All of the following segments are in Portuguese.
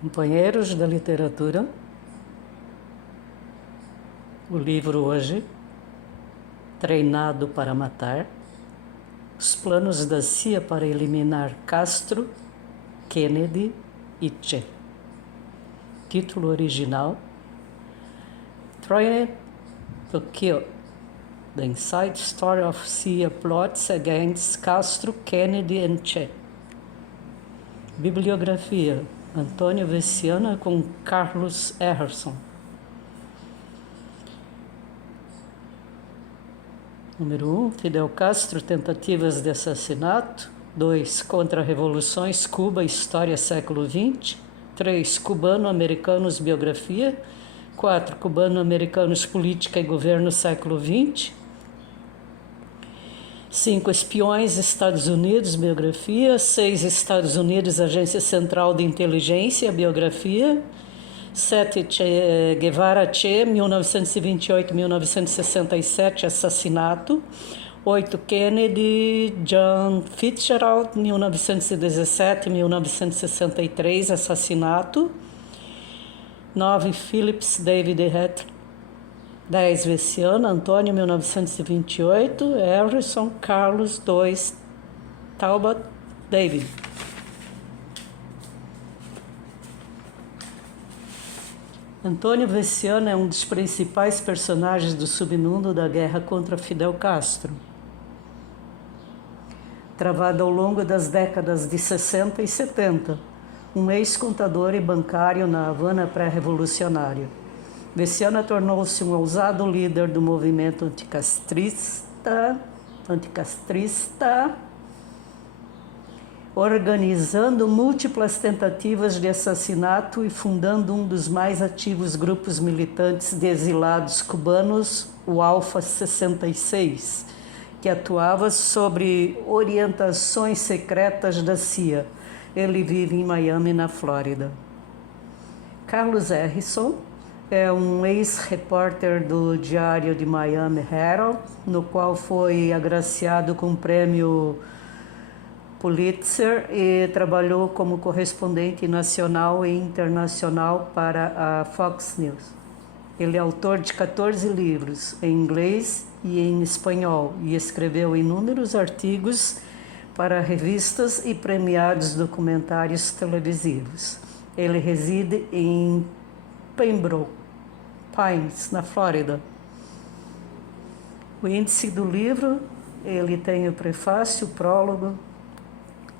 Companheiros da literatura, o livro hoje, Treinado para Matar, os planos da CIA para eliminar Castro, Kennedy e Che. Título original, Trained to Kill, The Inside Story of CIA Plots Against Castro, Kennedy and Che. Bibliografia, Antônio Veciana com Carlos Emerson. Número 1, Fidel Castro, tentativas de assassinato. 2, Contra-revoluções, Cuba, história século XX. 3, Cubano-americanos, biografia. 4, Cubano-americanos, política e governo, século XX. 5, Espiões, Estados Unidos, biografia. 6, Estados Unidos, Agência Central de Inteligência, biografia. 7, Che Guevara Che, 1928-1967, assassinato. 8, Kennedy John Fitzgerald, 1917-1963, assassinato. 9, Phillips David Hatton. 10, Veciana Antônio, 1928. Harrison Carlos 2, Talbot David. Antônio Veciana é um dos principais personagens do submundo da guerra contra Fidel Castro, travada ao longo das décadas de 60 e 70, um ex-contador e bancário na Havana pré-revolucionária. Veciana tornou-se um ousado líder do movimento anticastrista, organizando múltiplas tentativas de assassinato e fundando um dos mais ativos grupos militantes de exilados cubanos, o Alfa 66, que atuava sob orientações secretas da CIA. Ele vive em Miami, na Flórida. Carlos Harrison é um ex-repórter do Diário de Miami Herald, no qual foi agraciado com o prêmio Pulitzer e trabalhou como correspondente nacional e internacional para a Fox News. Ele é autor de 14 livros em inglês e em espanhol e escreveu inúmeros artigos para revistas e premiados documentários televisivos. Ele reside em Pembroke Pines, na Flórida. O índice do livro, ele tem o prefácio, o prólogo.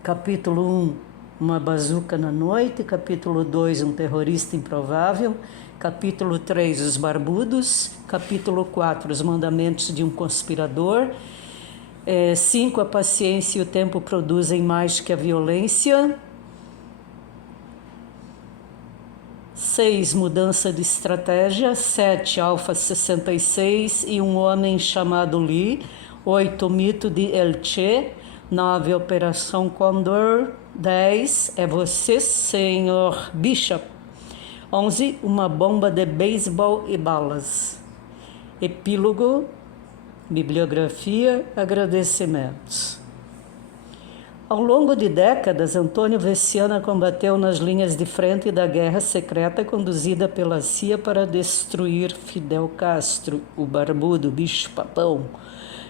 Capítulo 1, Uma bazuca na noite. Capítulo 2, Um terrorista improvável. Capítulo 3, Os barbudos. Capítulo 4, Os mandamentos de um conspirador. 5, A paciência e o tempo produzem mais que a violência. 6, Mudança de estratégia. 7, Alfa 66 e um homem chamado Lee. 8, Mito de El Che. 9, Operação Condor. 10, É Você, Senhor Bishop. 11, Uma bomba de beisebol e balas. Epílogo, bibliografia, agradecimentos. Ao longo de décadas, Antônio Veciana combateu nas linhas de frente da guerra secreta conduzida pela CIA para destruir Fidel Castro, o barbudo bicho-papão,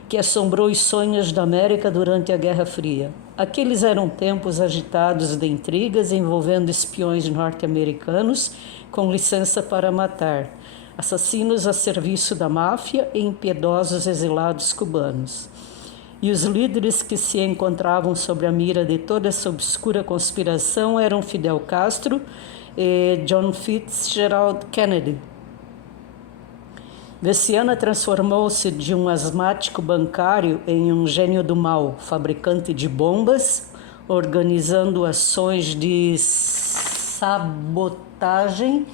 que assombrou os sonhos da América durante a Guerra Fria. Aqueles eram tempos agitados de intrigas envolvendo espiões norte-americanos com licença para matar, assassinos a serviço da máfia e impiedosos exilados cubanos. E os líderes que se encontravam sob a mira de toda essa obscura conspiração eram Fidel Castro e John Fitzgerald Kennedy. Veciana transformou-se de um asmático bancário em um gênio do mal, fabricante de bombas, organizando ações de sabotagem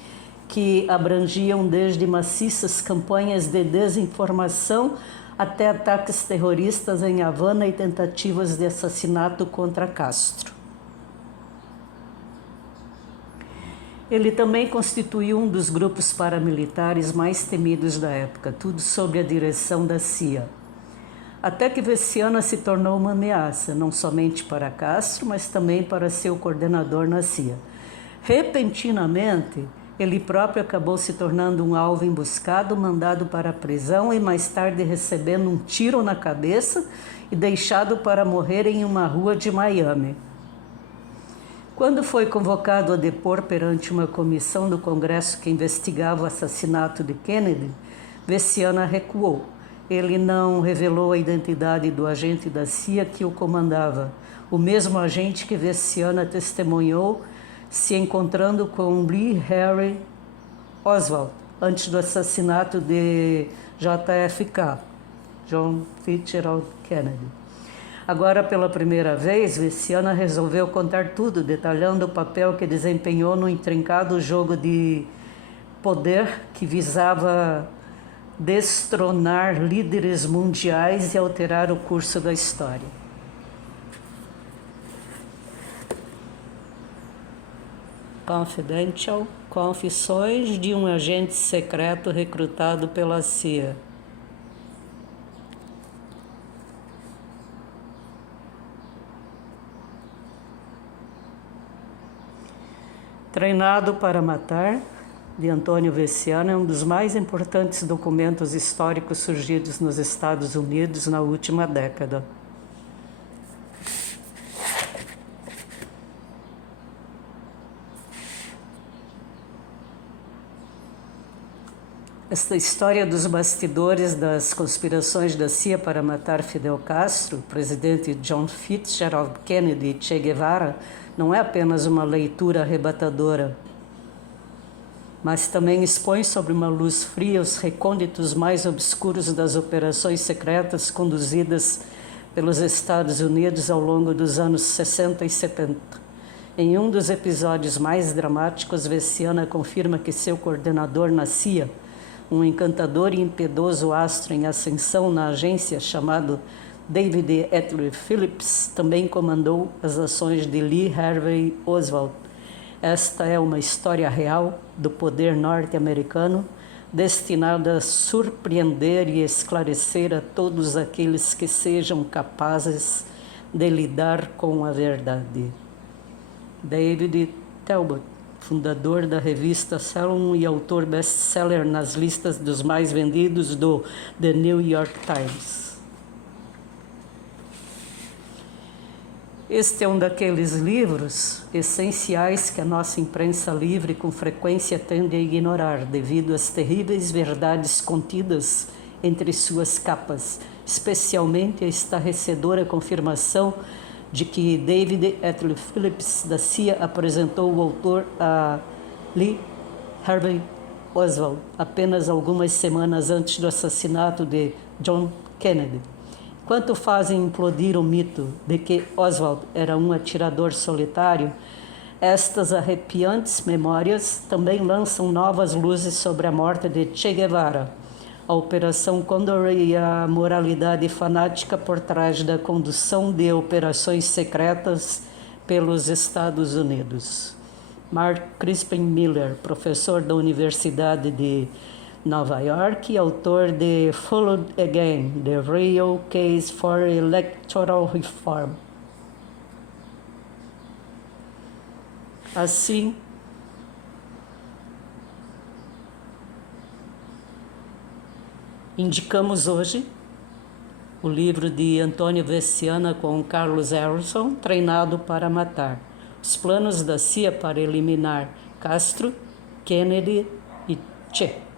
que abrangiam desde maciças campanhas de desinformação até ataques terroristas em Havana e tentativas de assassinato contra Castro. Ele também constituiu um dos grupos paramilitares mais temidos da época, tudo sob a direção da CIA. Até que Veciana se tornou uma ameaça, não somente para Castro, mas também para seu coordenador na CIA. Repentinamente, ele próprio acabou se tornando um alvo emboscado, mandado para a prisão e mais tarde recebendo um tiro na cabeça e deixado para morrer em uma rua de Miami. Quando foi convocado a depor perante uma comissão do Congresso que investigava o assassinato de Kennedy, Veciana recuou. Ele não revelou a identidade do agente da CIA que o comandava, o mesmo agente que Veciana testemunhou se encontrando com Lee Harvey Oswald antes do assassinato de JFK, John Fitzgerald Kennedy. Agora, pela primeira vez, Veciana resolveu contar tudo, detalhando o papel que desempenhou no intrincado jogo de poder que visava destronar líderes mundiais e alterar o curso da história. Confidential, confissões de um agente secreto recrutado pela CIA. Treinado para Matar, de Antônio Veciana, é um dos mais importantes documentos históricos surgidos nos Estados Unidos na última década. Esta história dos bastidores das conspirações da CIA para matar Fidel Castro, presidente John Fitzgerald Kennedy e Che Guevara, não é apenas uma leitura arrebatadora, mas também expõe sobre uma luz fria os recônditos mais obscuros das operações secretas conduzidas pelos Estados Unidos ao longo dos anos 60 e 70. Em um dos episódios mais dramáticos, Veciana confirma que seu coordenador na CIA, um encantador e impiedoso astro em ascensão na agência chamado David Atlee Phillips, também comandou as ações de Lee Harvey Oswald. Esta é uma história real do poder norte-americano, destinada a surpreender e esclarecer a todos aqueles que sejam capazes de lidar com a verdade. David Talbot, fundador da revista Salon e autor best-seller nas listas dos mais vendidos do The New York Times. Este é um daqueles livros essenciais que a nossa imprensa livre com frequência tende a ignorar devido às terríveis verdades contidas entre suas capas, especialmente a estarrecedora confirmação de que David Atlee Phillips da CIA apresentou o autor a Lee Harvey Oswald apenas algumas semanas antes do assassinato de John Kennedy. Enquanto fazem implodir o mito de que Oswald era um atirador solitário, estas arrepiantes memórias também lançam novas luzes sobre a morte de Che Guevara, a Operação Condor e a moralidade fanática por trás da condução de operações secretas pelos Estados Unidos. Mark Crispin Miller, professor da Universidade de Nova York e autor de Followed Again, The Real Case for Electoral Reform. Assim, indicamos hoje o livro de Antônio Veciana com Carlos Harrison, Treinado para Matar. Os planos da CIA para eliminar Castro, Kennedy e Che.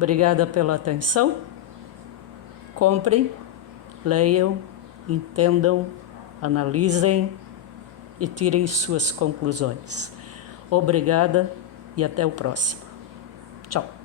Obrigada pela atenção. Comprem, leiam, entendam, analisem e tirem suas conclusões. Obrigada e até o próximo. Tchau.